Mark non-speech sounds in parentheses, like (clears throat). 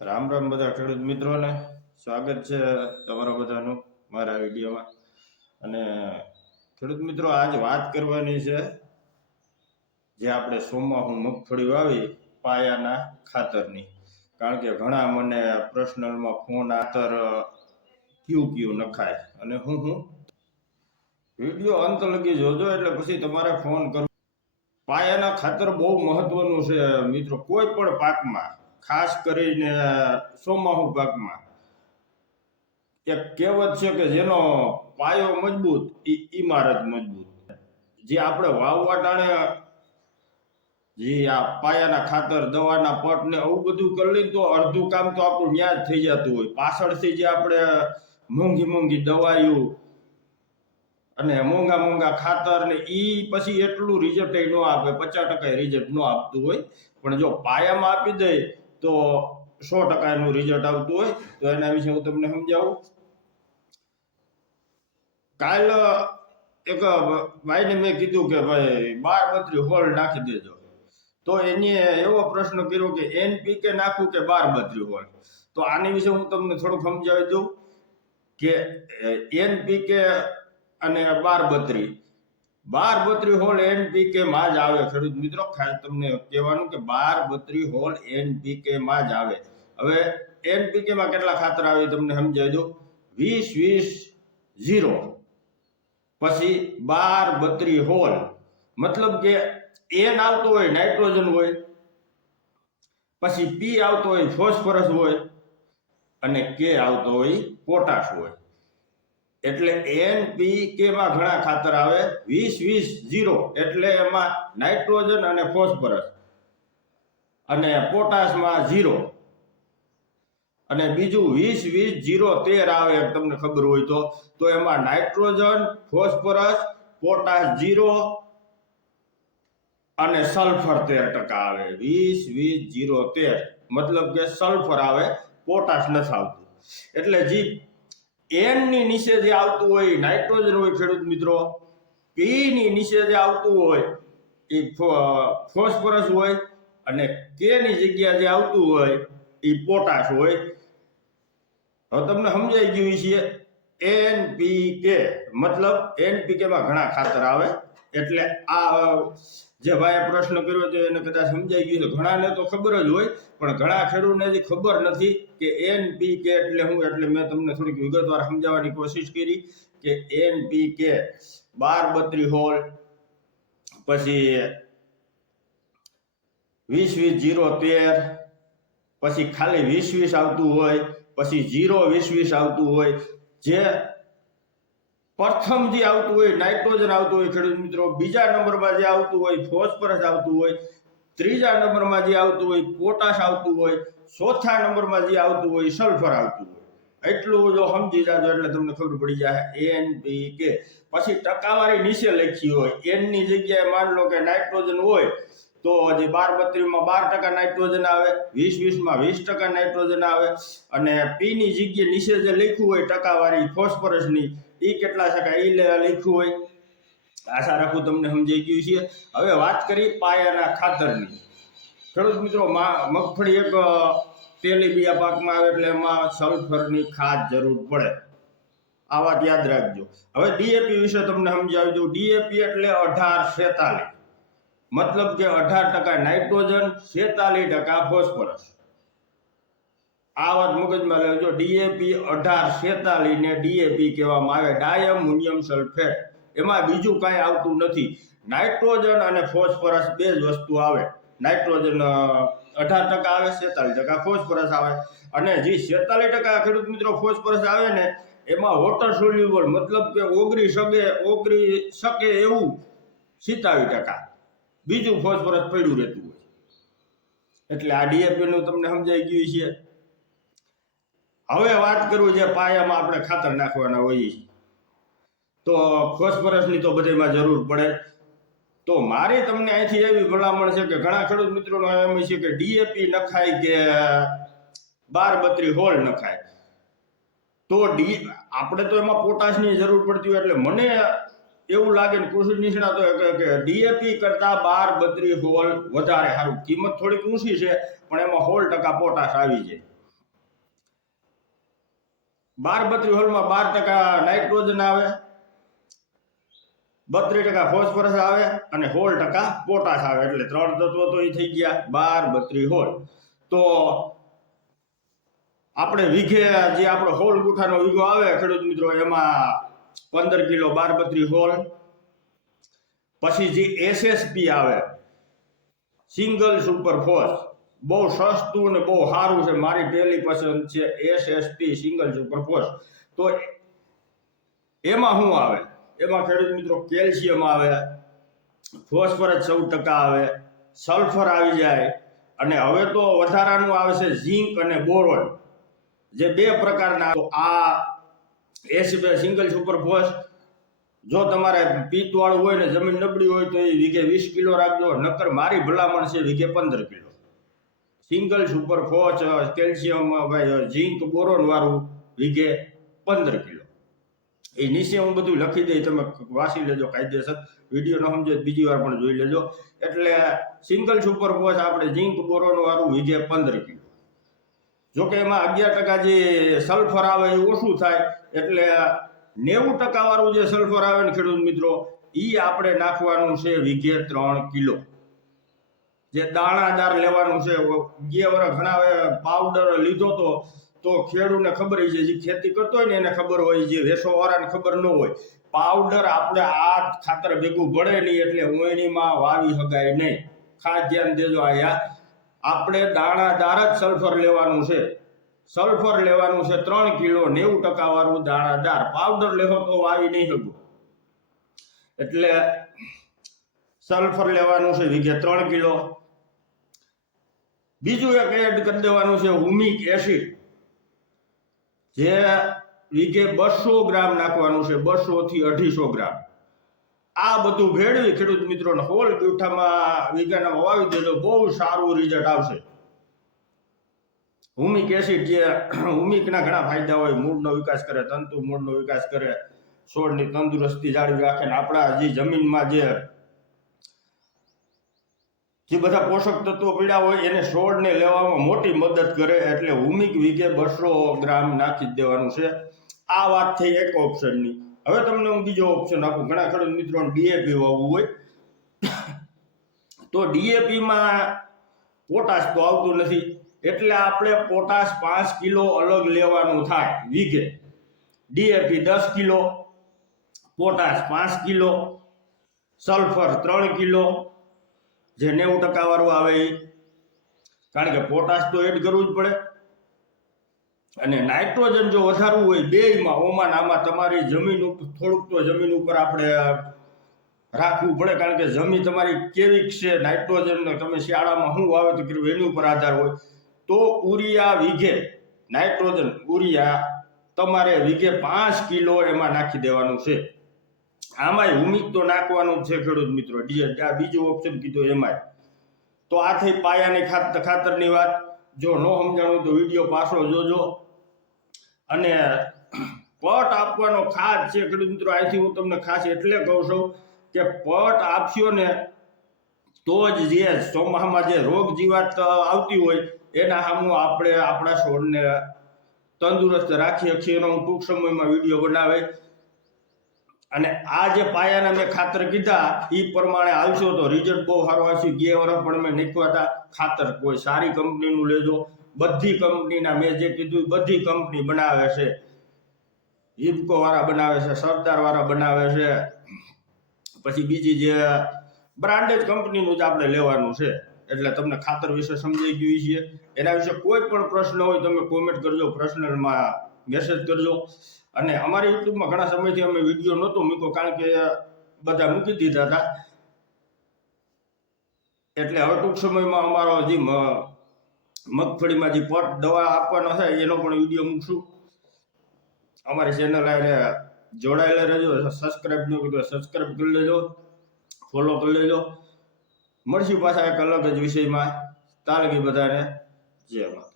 રામ રામ બધા ખેડૂત મિત્રોને સ્વાગત છે તમારા બધાનું મારા વિડીયોમાં. અને ખેડૂત મિત્રો, આજ વાત કરવાની છે જે આપણે સોમાહુ મગફળી વાવી પાયાના ખાતરની. કારણ કે ઘણા મને પર્સનલમાં ફોન આતર ક્યુ ક્યુ નખાય. અને હું હું વીડિયો અંત લગી જોજો એટલે પછી તમારે ફોન કરો પાયાના ખાતર બહુ મહત્વનું છે મિત્રો, કોઈ પણ પાકમાં. ખાસ કરીને સોમાહુ ભાગમાં. એક કહેવત છે કે જેનો પાયો મજબૂત એ ઈમારત મજબૂત જે આપણે વાવવા ટાણે જે આ પાયાના ખાતર, દવાના પટ ને આવું બધું કરી લઈએ તો અડધું કામ તો આપણું ન્યાજ થઈ જતું હોય. પાછળથી જે આપણે મોંઘી મોંઘી દવાયું અને મોંઘા મોંઘા ખાતર ને એ પછી એટલું રિઝલ્ટ ન આપે, પચાસ ટકા રિઝલ્ટ ન આપતું હોય. પણ જો પાયામાં આપી દે તો સો ટકા એનું રિઝલ્ટ આવતું હોય, તો એના વિશે હું તમને સમજાવું. કાલ એક ભાઈને મેં કીધું કે ભાઈ, બાર બત્રી હોલ નાખી દેજો. તો એને એવો પ્રશ્ન કર્યો કે એનપીકે નાખવું કે બાર બત્રી હોલ? તો આની વિશે હું તમને થોડુંક સમજાવી દઉં કે એનપીકે અને બાર બત્રી બાર બત્રી હોલ એનપીકે માં જ આવે. ખેડૂત મિત્રો, ખાસ તમને કહેવાનું કે બાર બત્રી હોલ એનપીકે માં જ આવે. હવે એનપીકે માં કેટલા ખાતર આવે તમને સમજાવજો. વીસ વીસ, ઝીરો. પછી બાર બત્રી હોલ. મતલબ કે એન આવતો હોય, નાઇટ્રોજન હોય. પછી પી આવતો હોય, ફોસ્ફરસ હોય. અને કે આવતો હોય, પોટાશ હોય. એટલે એન પી કે માં ઘણા ખાતર આવે? વીસ વીસ, ઝીરો. એટલે એમાં નાઇટ્રોજન અને ફોસ્ફરસ. અને પોટાશમાં ઝીરો. અને બીજું વીસ વીસ જીરો તેર આવે તમને ખબર હોય તો. તો એમાં નાઇટ્રોજન, ફોસ્ફરસ, પોટાશ જીરો અને સલ્ફર તેર ટકા આવે. વીસ વીસ જીરો તેર. મતલબ કે સલ્ફર આવે, પોટાશ નથી આવતું. એટલે જે એનની નીચે જે આવતું હોય, નાઇટ્રોજન હોય ખેડૂત મિત્રો પી ની નીચે જે આવતું હોય, એ ફોસ્ફરસ હોય અને કે ની જગ્યા જે આવતું હોય, એ પોટાશ હોય. હવે તમને સમજાઈ ગયું છે એનપીકે મતલબ એનપીકેમાં ઘણા ખાતર આવે. એટલે આ જે ભાઈએ પ્રશ્ન કર્યો છે એને કદાચ સમજાઈ ગયું છે. ઘણાને તો ખબર જ હોય, પણ ઘણા ખેડૂતને હજી ખબર નથી કે એનપીકે એટલે હું, એટલે મેં તમને થોડીક વિગતવાર સમજાવવાની કોશિશ કરી કે એનપીકે બાર બત્રી હોલ, પછી વીસ વીસ જીરો તેર, પછી ખાલી વીસ વીસ આવતું હોય, પછી જીરો વીસ વીસ આવતું હોય, જે પ્રથમ જે આવતું હોય, નાઇટ્રોજન આવતું હોય, ખેડૂત મિત્રો, બીજા નંબરમાં જે આવતું હોય, ફોસ્ફરસ આવતું હોય, ત્રીજા નંબરમાં જે આવતું હોય, પોટાશ આવતું હોય, ચોથા નંબરમાં જે આવતું હોય, સલ્ફર આવતું હોય. એટલું જો સમજી જાજો, એટલે તમને ખબર પડી જાય એન પી કે. પછી ટકાવારી નીચે લખી હોય એનની જગ્યાએ માન લો કે નાઇટ્રોજન હોય, તો જે બાર બત્રીસમાં બાર ટકા નાઇટ્રોજન આવે, વીસ વીસમાં વીસ ટકા નાઇટ્રોજન આવે, અને પીની જગ્યાએ નીચે જે લખ્યું હોય, ટકાવારી ફોસ્ફરસની એ કેટલા ટકા એ લખ્યું હોય. આશા રાખું તમને સમજાઈ ગયું છે. હવે વાત કરી પાયાના ખાતરની. ખેડૂત મિત્રો મગફળી એક તેલીબિયા પાકમાં આવે એટલે એમાં સલ્ફરની ખાદ જરૂર પડે. આ વાત યાદ રાખજો. હવે ડીએપી વિશે તમને સમજાવી દઉં ડીએપી એટલે અઢાર છેતાલીસ મતલબ કે અઢાર ટકા નાઇટ્રોજન છેતાલીસ ટકા ફોસ્ફરસ. આ વાત મગજમાં લેજો ડીએપી અઢાર છેતાલીસને ડીએપી કહેવામાં આવે. Diammonium sulphate. એમાં બીજું કાંઈ આવતું નથી. નાઇટ્રોજન અને ફોસ્ફરસ બે જ વસ્તુ આવે. નાઇટ્રોજન અઢાર ટકા આવે, છેતાલીસ ટકા ફોસ્ફરસ આવે. અને જે છેતાલીસ ટકા ખેડૂત મિત્રો ફોસ્ફરસ આવે ને, એમાં વોટર સોલ્યુબલ મતલબ કે ઓગળી શકે ઓગળી શકે એવું સિત્તાવીસ ટકા. બીજું ફોસ્ફરસ પડ્યું રહેતું હોય. એટલે આ ડીએપીનું તમને સમજાઈ ગયું છે. હવે વાત કરું જે પાયામાં આપણે ખાતર નાખવાના હોઈએ તો ફોસ્ફરસની તો બધેમાં જરૂર પડે. તો મારી તમને અહીંથી એવી ભલામણ છે કે ઘણા ખેડૂત મિત્રોનો એમ છે કે ડીએપી નખાય કે બાર બત્રી હોલ નખાય. તો ડી આપણે તો એમાં પોટાશની જરૂર પડતી હોય એટલે મને એવું લાગે ને કૃષિ નિષ્ણાતો કે ડીએપી કરતા બાર બત્રી હોલ વધારે સારું. કિંમત થોડીક ઊંચી છે, પણ એમાં હોલ ટકા પોટાશ આવી જાય. બાર બત્રી હોલમાં બાર ટકા નાઇટ્રોજન આવે, બત્રીસ ટકા ફોસ્ફરસ આવે અને સોળ ટકા પોટાશ આવે. એટલે ત્રણ તત્વો તો એ થઈ ગયા બાર બત્રી હોલ. તો આપણે વીઘે જે આપણો હોલ ગુઠાનો વીઘો આવે, ખેડૂત મિત્રો, એમાં પંદર કિલો બાર બત્રી હોલ, પછી જે એસએસપી આવે, સિંગલ સુપર ફોસ બહુ સસ્તું ને બહુ સારું છે. મારી પહેલી પસંદ છે S SP single super phos. તો એમાં શું આવે? એમાં ખેડૂત મિત્રો કેલ્શિયમ આવે, ફોસ્ફરસ ચૌદ ટકા આવે, સલ્ફર આવી જાય અને હવે તો વધારાનું આવે છે ઝીંક અને બોરોન, જે બે પ્રકારના આ એસ સિંગલ સુપર ફોસ, જો તમારે પિત્તવાળું હોય ને, જમીન નબળી હોય તો એ વીઘે વીસ કિલો રાખજો, નકર મારી ભલામણ છે વીઘે પંદર kilo. Single super phos calcium zinc, boron વાળું વીઘે પંદર કિલો. એ નીચે હું બધું લખી દઈ તમે વાંચી લેજો, કાયદેસર. વીડિયો ન સમજો બીજી વાર પણ જોઈ લેજો. એટલે સિંગલ સુપર ફોસ આપણે ઝીંક, બોરોન વાળું વીઘે પંદર કિલો. જોકે એમાં અગિયાર ટકા જે સલ્ફર આવે એ ઓછું થાય, એટલે નેવું ટકા વાળું જે સલ્ફર આવે ને ખેડૂત મિત્રો એ આપણે નાખવાનું છે વીઘે ત્રણ કિલો. જે દાણાદાર લેવાનું છે બે વર્ષ ઘણા પાવડર લીધો તો તો ખેડૂતને ખબર હોય છે જે ખેતી કરતો હોય ને એને ખબર હોય, જે વેસો વાળાને ખબર ન હોય. પાવડર આપણે આ ખાતર ભેગું ભળે નહીં એટલે ઓયણીમાં વાવી શકાય નહીં. ખાસ ધ્યાન દેજો અહીંયા આપણે દાણાદાર જ સલ્ફર લેવાનું છે. સલ્ફર લેવાનું છે ત્રણ કિલો નેવું ટકા વાળું દાણાદાર. પાવડર લેવો તો વાવી નહીં શકું એટલે સલ્ફર લેવાનું છે વીઘે ત્રણ કિલો. બીજું એક એડ કરી દેવાનું છે હુમિક એસિડ. જે વીઘે બસો ગ્રામ નાખવાનું છે, બસો થી અઢીસો ગ્રામ. આ બધું ભેળવી ખેડૂત મિત્રોને હોલ જૂઠામાં વીઘાના વાવી દેજો, બહુ સારું રિઝલ્ટ આવશે. હુમિક એસિડ જે (clears throat) હુમિકના ઘણા ફાયદા હોય, મૂળનો વિકાસ કરે, તંતુ મૂળનો વિકાસ કરે, છોડની તંદુરસ્તી જાળવી રાખે ને આપણા જે જમીનમાં જે જે બધા પોષક તત્વો પીડા હોય એને છોડને લેવામાં મોટી મદદ કરે એટલે હુમિક વીઘે બસો ગ્રામ નાખી દેવાનું છે. આ વાત થઈ એક ઓપ્શનની હવે તમને હું બીજો ઓપ્શન આપું. ઘણા ખેડૂત મિત્રોને ડીએપી વાવવું હોય. તો ડીએપીમાં પોટાશ તો આવતું નથી. એટલે આપણે પોટાશ પાંચ કિલો અલગ લેવાનું થાય વીઘે. ડીએપી દસ કિલો, પોટાશ પાંચ કિલો, સલ્ફર ત્રણ કિલો જે નેવું ટકા વાળું આવે એ કારણ કે પોટાશ તો એડ કરવું જ પડે. અને નાઇટ્રોજન જો વધારવું હોય બેયમાં ઓમાં આમાં તમારી જમીન ઉપર થોડુંક તો જમીન ઉપર આપણે રાખવું પડે. કારણ કે જમીન તમારી કેવી છે? નાઇટ્રોજન તમે શિયાળામાં શું વાવેતર કર્યું? એની ઉપર આધાર હોય. તો ઉરિયા વીઘે, નાઇટ્રોજન ઉરિયા તમારે વીઘે પાંચ કિલો એમાં નાખી દેવાનું છે. આમાંય હુમિક તો નાખવાનું છે ખેડૂત મિત્રો. ડી- આ બીજું ઓપ્શન કીધું એમાંય. તો આ થઈ પાયાની ખાતર ખાતરની વાત. જો ન સમજાણું તો વીડિયો પાછો જોજો. અને પટ આપવાનો ખાસ છે ખેડૂત મિત્રો. અહીંથી હું તમને ખાસ એટલે કહું છું કે પટ આપશો ને તો જ જે ચોમાસામાં જે રોગ જીવાત આવતી હોય એના સામું આપણે આપણા છોડને તંદુરસ્ત રાખી શકીએ એનો હું ટૂંક સમયમાં વીડિયો બનાવે અને આ જે પાયાના મેં ખાતર કીધા એ પ્રમાણે આવશો તો રિઝલ્ટ બહુ સારું આવશે. ગે વર્ષ પણ મેં નીકળ્યા હતા. ખાતર કોઈ સારી કંપનીનું લેજો. બધી કંપનીના મેં જે કીધું બધી કંપની બનાવે છે. ઇફકો વાળા બનાવે છે સરદાર વાળા બનાવે છે. પછી બીજી જે બ્રાન્ડેડ કંપનીનું જ આપણે લેવાનું છે. એટલે તમને ખાતર વિશે સમજાઈ ગયું છે એના વિશે કોઈ પણ પ્રશ્ન હોય તમે કોમેન્ટ કરજો પર્સનલમાં મેસેજ કરજો. અને અમારી યુટ્યુબમાં ઘણા સમયથી અમે વીડિયો નહોતો મૂક્યો, કારણ કે બધા મૂકી દીધા હતા. એટલે હવે ટૂંક સમયમાં અમારો જે મગફળીમાં જે પટ દવા આપવાનો છે, એનો પણ વીડિયો મૂકશું. અમારી ચેનલ આને જોડાયેલા રહેજો સબસ્ક્રાઇબ ન કર્યું સબસ્ક્રાઇબ કરી લેજો ફોલો કરી લેજો. મળશું પાછા એક અલગ જ વિષયમાં. તાલગી બધાને. જય માં